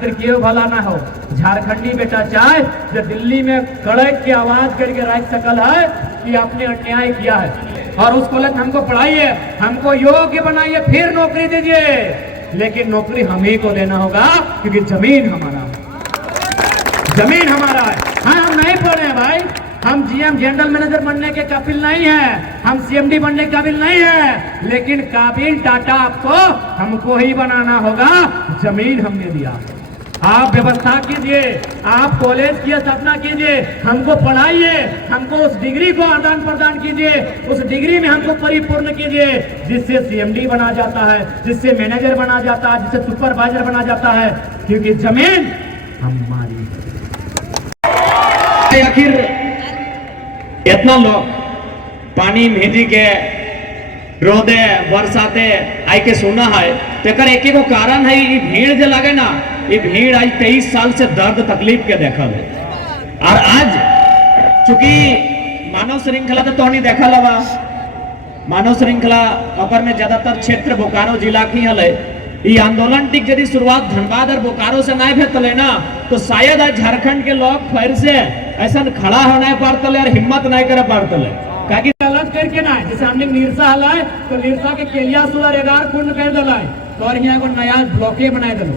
क्यों भला ना हो। झारखंडी बेटा चाहे जो दिल्ली में कड़क की आवाज करके राज सकल है कि आपने अन्याय किया है और उसको लग हमको पढ़ाइए, हमको योग्य बनाइए, फिर नौकरी दीजिए। लेकिन नौकरी हम ही को देना होगा क्योंकि जमीन हमारा है, जमीन हमारा है। हाँ, हम नहीं पढ़े हैं भाई, हम जीएम जनरल मैनेजर बनने के काबिल नहीं है, हम सीएमडी बनने के काबिल नहीं है, लेकिन काबिल टाटा आपको हमको ही बनाना होगा। जमीन हमने दिया, आप व्यवस्था कीजिए, आप कॉलेज की स्थापना कीजिए, हमको पढ़ाइए, हमको उस डिग्री को आदान प्रदान कीजिए, उस डिग्री में हमको परिपूर्ण कीजिए जिससे सीएमडी बना जाता है, जिससे मैनेजर बना जाता है, जिससे सुपरवाइजर बना जाता है, क्योंकि जमीन हमारी है। आखिर इतना लोग पानी भेजी के रोदे बरसाते आई के सुना है तो एक एगो कारण है, ये भीड़ जो लगे ना, ये भीड़ आज 23 साल से दर्द तकलीफ के देखल है। और आज चूंकि मानव श्रृंखला तो नहीं देखल हवा, मानव श्रृंखला अगर में ज्यादातर क्षेत्र बोकारो जिला की हल, ये आंदोलन टिक यदि शुरुआत धनबाद और बोकारो से नहीं भेटले ना तो शायद आज झारखंड के लोग फिर से ऐसा खड़ा होने पारतले और हिम्मत नहीं करे पारतले। अलग करके ना, जैसे हमने निरसा हलाए तो निरसा के केलिया सुलर एगार पूर्ण कर दिलाए तो और यहाँ को नया ब्लॉके बनाए दिलो,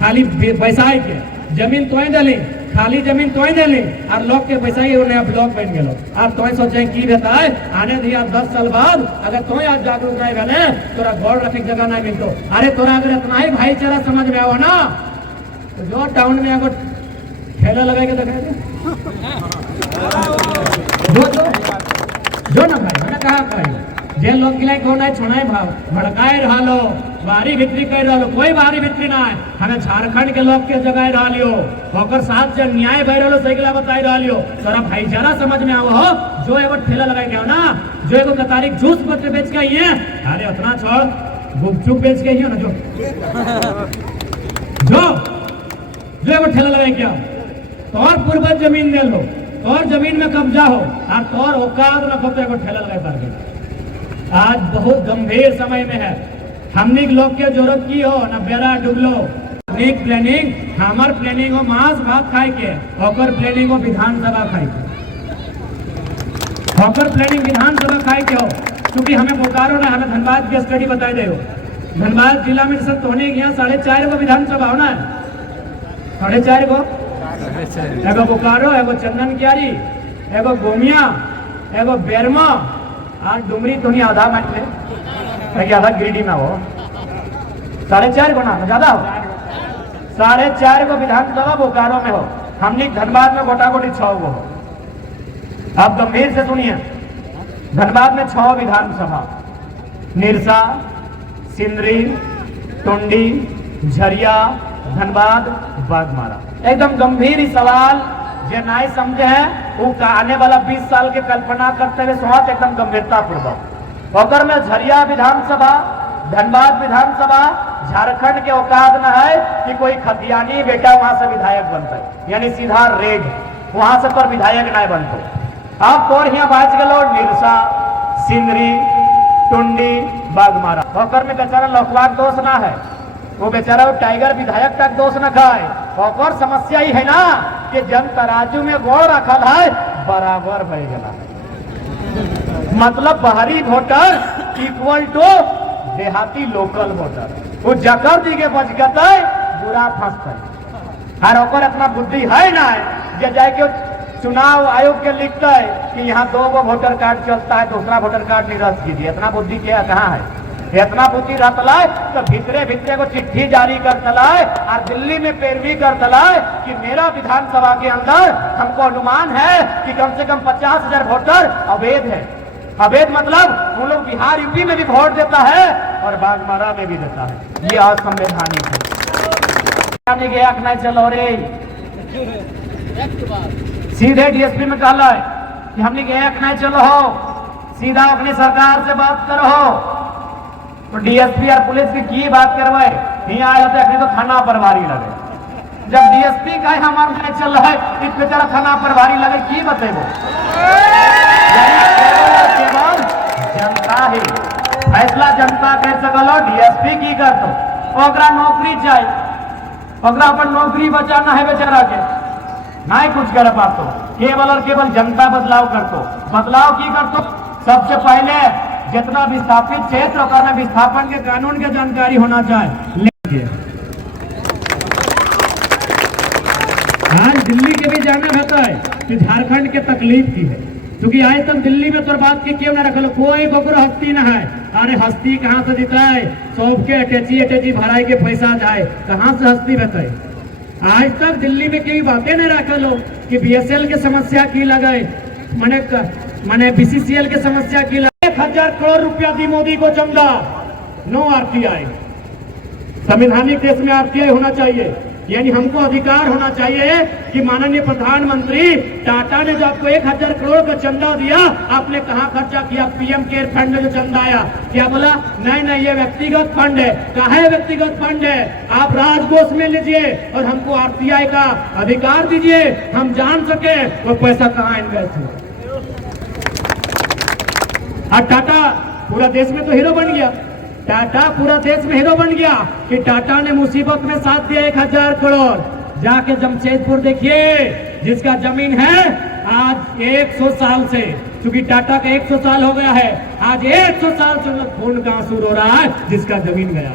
खाली बैसाई के जमीन तोय दिली, खाली जमीन तोय दिली और लोग के बैसाई और नया ब्लॉक बन गए। आप तोय सोचे की रहता है आने दिया 10 साल बाद अगर तोय आज जागरूक रहे गए तोरा गौर रखे जगह नहीं मिलतो। अरे तोरा अगर इतना ही भाईचारा समझ में आओ ना तो जो टाउन में अगर ठेला लगा के दिखाए जो ना भाई मैंने कहा भाई जे लोग के को नहीं छोड़ाए भाव भड़काए रहा लो, बाहरी भीतरी कर रहा लो, कोई बाहरी भीतरी ना है। हमें झारखंड के लोग के जगह रहा लियो होकर साथ से न्याय बह रहा लो, सही गला बताई रहा लियो, तोरा भाईचारा समझ में आओ हो। जो एगो ठेला लगाए के हो ना, जो एगो कतारी जूस पत्ते बेच के ही है, अरे उतना छोड़ गुपचुप बेच के ही हो ना, जो एगो ठेला लगाए क्या तोर पूर्वज जमीन दे लो, और जमीन में कब्जा हो और तोर औकात न को तो ठेला लगाए पार। आज बहुत गंभीर समय में है, हमने लोग के जरूरत की हो ना बेरा डुबलो नीक प्लानिंग, हमार प्लानिंग हो मांस भात खाए के, होकर प्लानिंग हो विधानसभा खाए के, होकर प्लानिंग विधानसभा खाए के हो। क्योंकि हमें बोकारो ना, हमें धनबाद की स्टडी बताई दे हो, धनबाद जिला में सब तोने यहाँ 4.5 गो विधानसभा हो ना, 4.5 गो, एगो बोकारो, एगो चंदन क्यारी, एगो गोमिया, एगो बेरमा और डुमरी तो नहीं आधा मान ले आधा गिरिडीह में हो। 4.5 गो ना ज्यादा हो, 4.5 गो विधानसभा बोकारो में हो, हमने धनबाद में गोटा गोटी 6 गो हो। आप गंभीर से सुनिए, धनबाद में 6 विधानसभा, निरसा, सिंदरी, टुंडी, झरिया, धनबाद, बागमारा। एकदम गंभीर ही सवाल जो नहीं समझे हैं वो आने वाला 20 साल के कल्पना करते हुए सोच एकदम गंभीरता पूर्वक। अगर में झरिया विधानसभा, धनबाद विधानसभा, झारखंड के औकात न है कि कोई खतियानी बेटा वहां से विधायक बनता है, यानी सीधा रेड वहां से पर विधायक नहीं बनते। आप और यहाँ बाज गलो निरसा, सिंदरी, टुंडी, बागमारा, होकर में बेचारा लोकवाद दोष ना है, वो बेचारा वो टाइगर विधायक तक दोष न खाए। और समस्या ही है ना कि जन तराजू में गोड़ रखल है बराबर भय गला है, मतलब बाहरी वोटर इक्वल टू देहाती लोकल वोटर, वो जकर दी के बच गए बुरा फंसते। और ओकर इतना बुद्धि है ना जे जाके चुनाव आयोग के लिखता है कि यहाँ 2 गो वोटर कार्ड चलता है, दूसरा वोटर कार्ड निरस्त कीजिए। इतना बुद्धि क्या कहाँ है? इतना बुद्धि रहता है तो भितरे भितरे को चिट्ठी जारी करता है और दिल्ली में पैरवी करता है कि मेरा विधानसभा के अंदर हमको अनुमान है कि कम से कम 50,000 वोटर अवैध है। अवैध मतलब वो लोग बिहार यूपी में भी वोट देता है और बागमारा में भी देता है। ये असंवैधानिक है। एक नहीं चलो रे, सीधे डीएसपी में कहला है कि हमने एक नहीं चलो हो, सीधा अपनी सरकार से बात करो। तो डीएसपी और पुलिस की बात करवाए यहाँ आए होते तो थाना प्रभारी लगे। जब डीएसपी का हमारा नहीं चल रहा है इस बेचारा थाना प्रभारी लगे की बतेबो। केवल जनता ही फैसला जनता कर सकलो, डीएसपी की कर तो नौकरी चाहिए। पकड़ा अपन नौकरी बचाना है बेचारा के नहीं कुछ कर पातो, केवल और केवल जनता बदलाव करतो। बदलाव की करतो? सबसे पहले जितना विस्थापित क्षेत्र होकर में विस्थापन के कानून के जानकारी होना चाहिए। आज दिल्ली के भी जाना रहता है कि झारखंड के तकलीफ की है, क्योंकि आज तक दिल्ली में तो बात की क्यों ना रखल, कोई बकरो हस्ती ना है। अरे हस्ती कहाँ से जीता है? सबके अटैची भराई के पैसा जाए, कहाँ से हस्ती बताए? आज तक दिल्ली में कोई बातें नहीं रखल हो कि बीएसएल के समस्या की लगाए, मैंने बीसीसीएल के समस्या की लगाए। 1000 करोड़ रुपया दी मोदी को चंदा, नो आरटीआई। संवैधानिक देश में आरटीआई होना चाहिए, यानी हमको अधिकार होना चाहिए कि माननीय प्रधानमंत्री टाटा ने जो आपको 1000 करोड़ का चंदा दिया, आपने कहाँ खर्चा किया? पीएम केयर फंड में जो चंदा आया, क्या बोला? नहीं ये व्यक्तिगत फंड है। कहाँ है व्यक्तिगत फंड है? आप राजकोष में लीजिए और हमको आरटीआई का अधिकार दीजिए, हम जान सके वो पैसा कहाँ इन्वेस्ट हुआ। टाटा पूरा देश में तो हीरो बन गया, टाटा पूरा देश में हीरो बन गया कि टाटा ने मुसीबत में साथ दिया 1000 करोड़। जाके जमशेदपुर देखिए, जिसका जमीन है आज 100 साल से, क्योंकि टाटा का 100 साल हो गया है, आज 100 साल से खून का आंसू रो रहा है जिसका जमीन गया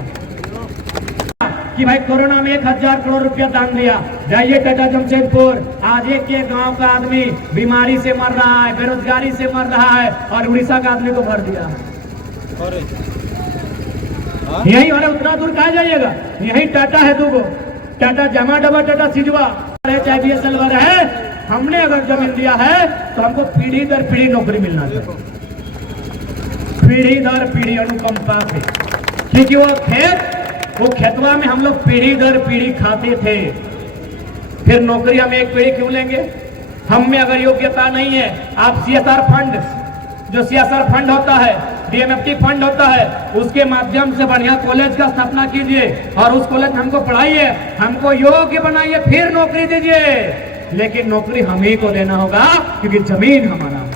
कि भाई कोरोना में 1000 करोड़ रुपया दान दिया। जाइए टाटा जमशेदपुर, आज एक गांव का आदमी बीमारी से मर रहा है, बेरोजगारी से मर रहा है, और उड़ीसा का आदमी को भर दिया। यही और उतना दूर कहा जाइएगा? यही टाटा है, दूगो टाटा जमा डबा, टाटा सिजवा, चाहे बीएसएल है। हमने अगर जमीन दिया है तो हमको पीढ़ी दर पीढ़ी नौकरी मिलना चाहिए, पीढ़ी दर पीढ़ी अनुकंपा से, क्योंकि वो खेतवा में हम लोग पीढ़ी दर पीढ़ी खाते थे। फिर नौकरी हम एक पीढ़ी क्यों लेंगे? हम में अगर योग्यता नहीं है, आप सीएसआर फंड, जो सीएसआर फंड होता है, डीएमएफटी फंड होता है, उसके माध्यम से बढ़िया कॉलेज का स्थापना कीजिए और उस कॉलेज में हमको पढ़ाइए, हमको योग्य बनाइए, फिर नौकरी दीजिए। लेकिन नौकरी हम ही को देना होगा, क्योंकि जमीन हमारा है,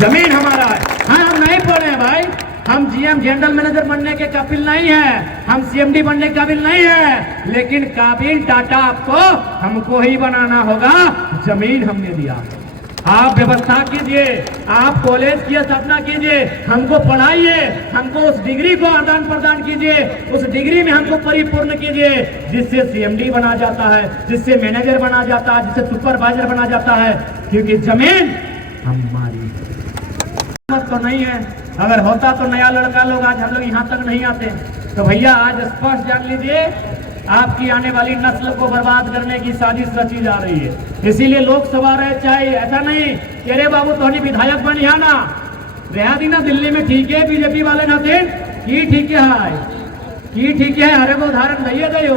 जमीन हमारा है। हाँ, हम नहीं पढ़े हैं भाई, हम जीएम जनरल मैनेजर बनने के काबिल नहीं है, हम सीएमडी बनने के काबिल नहीं है, लेकिन काबिल टाटा आपको हमको ही बनाना होगा। जमीन हमने दिया, आप व्यवस्था कीजिए, आप कॉलेज की स्थापना कीजिए, हमको पढ़ाइए, हमको उस डिग्री को आदान प्रदान कीजिए, उस डिग्री में हमको परिपूर्ण कीजिए, जिससे सीएमडी बना जाता है, जिससे मैनेजर बना जाता है, जिससे सुपरवाइजर बना जाता है, क्योंकि जमीन हमारी तो नहीं है। अगर होता तो नया लड़का लोग आज हम लोग यहाँ तक नहीं आते। तो भैया आज स्पष्ट जान लीजिए, आपकी आने वाली नस्ल को बर्बाद करने की साजिश रची जा रही है। इसीलिए लोकसभा रहे चाहे, ऐसा नहीं कि अरे बाबू तो विधायक बन यहाँ ना रहा दी ना, दिल्ली में ठीक है बीजेपी वाले ना थे की ठीक है, की ठीक है। अरे वो उदाहरण नहीं है दो,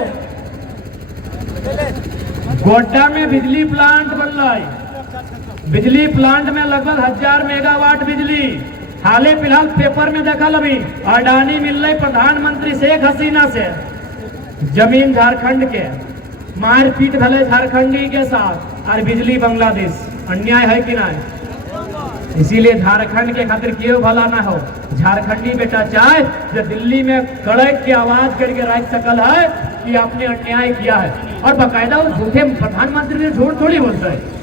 गोड्डा में बिजली प्लांट बन रहा है, बिजली प्लांट में लगभग 1000 मेगावाट बिजली। हाल फिलहाल पेपर में देखा अभी अडानी मिल रही प्रधानमंत्री शेख हसीना से, जमीन झारखंड के, मारपीट भले झारखंडी के साथ, और बिजली बांग्लादेश। अन्याय है कि नहीं? इसीलिए झारखंड के खातिर क्यों भला ना हो, झारखंडी बेटा चाहे जो दिल्ली में कड़क की आवाज करके रख सकल है कि आपने अन्याय किया है, और बाकायदा वो झूठे प्रधानमंत्री ने झूठ थोड़ी बोलता है।